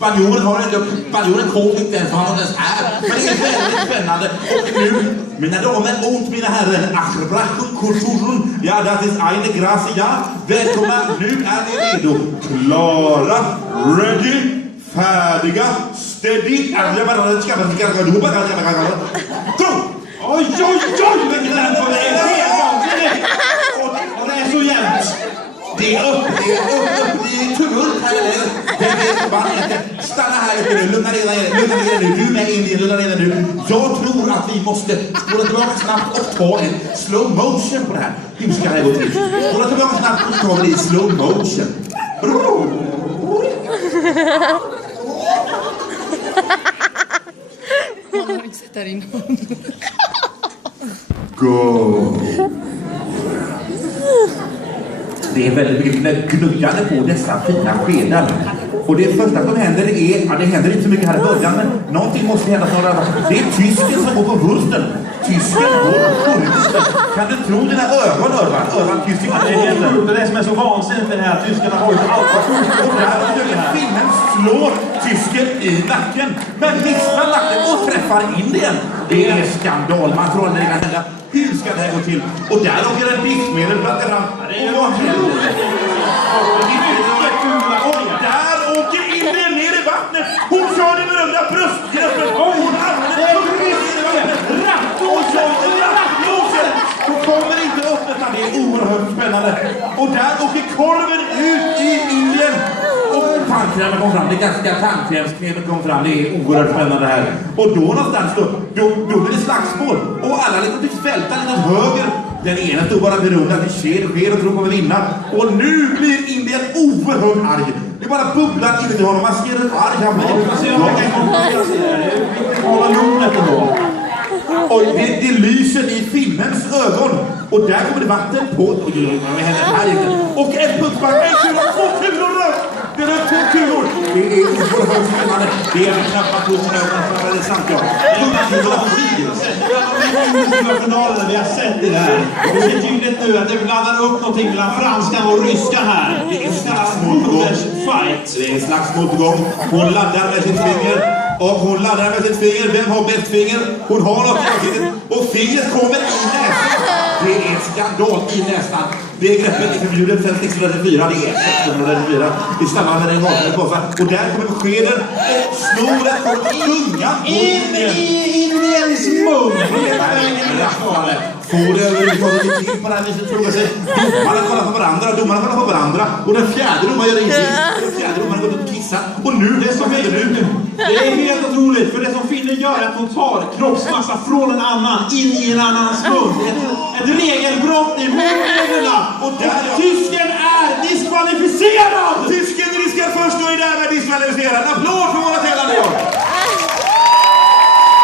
Spanjoren har inte, spanjoren kom inte ens, han var ens här. Men det är väldigt spännande. Och nu, mina damer och mina herrar, Achbrachun Kulturun, ja, das ist eine Gracia. Välkomna, nu är ni redo. Klara, ready, färdiga, steady. Oj, vilken den får det är helt vansinnigt. Och det är så jämnt. Det är upp, det är tumult här eller? Stanna här uppe nu, lugna ner dig nu, du är Indien, lugna ner dig nu. Jag tror att vi måste spola tillbaka snabbt och ta en slow motion på det här. Hur ska det här gå till? Spola tillbaka snabbt och ta det i slow motion. Man har inte sett där inne. Go! Det är väldigt mycket gnuggande på dessa fina skedar. Och det första som händer är, ja, det händer inte så mycket här i början, men någonting måste hända snarare. Det är tysken som går på vusten. Tysken går på vusten. Kan du tro dina ögon, Örvan? Tysken går på vusten. Det är det som är så vansinnigt med det här. Tyskarna har ju allt. Och där försöker finnen slår tysken i nacken. Men missar nacken och träffar Indien. Det är skandal, man tror att det kan hända. Hur ska det här gå till? Och där åker en diskmedel fram. Och vad händer? Och där åker Indien ner i vattnet. Hon kör det berömda bröstgreppet. Hon använder hon kommer inte upp utan det är oerhört spännande. Och där åker korven ut i Indien. Och tandkrämen kom fram. Det är ganska tandkrämsknepen kom fram. Det är oerhört spännande här. Och då någonstans då blir det slagsmål. Och alla liksom tycks fälta lite åt höger. Den ena stod bara beroende att det sker och tror kommer vinna. Och nu blir Indien oerhört arg. Det bara bubblar inuti honom. Man ser en arg han blir. Hålla lugnet ändå. Och det lyser i finnens ögon. Och där kommer det vatten på. Och en puckback, en kula, 2 kulor rött. Det är 2 kulor. Det är oerhört spännande. Det är knappt på ögonen. Det är sant, ja. Finalerna vi har sett i det här. Det är tydligt nu att det blandar upp någonting mellan franskan och ryskan här. Det är slagsmål på gång. Det är slagsmål på gång. Hon laddar med sitt finger. Och hon laddar med sitt finger. Vem har bäst finger? Hon har något i fingret. Och fingret kommer i näsan. Det är skandal i näsan. Det greppet är förbjudet sedan 1634. Det är 1634. I samband med den gången påsa. Och där kommer skeden och snoret på tungan. In i Indiens mun. Får det överhuvudtaget till på det här viset frågar sig. Domarna kollar på varandra. Och den fjärde domaren gör ingenting. Den fjärde domaren går ut och kissar. Och nu det som händer nu. Det är helt otroligt. För det som finnen gör är att hon tar kroppsmassa från en annan in i en annans mun. Ett regelbrott i munreglerna. Och tysken är diskvalificerad. Tysken riskar först och är därmed diskvalificerad. Applåd för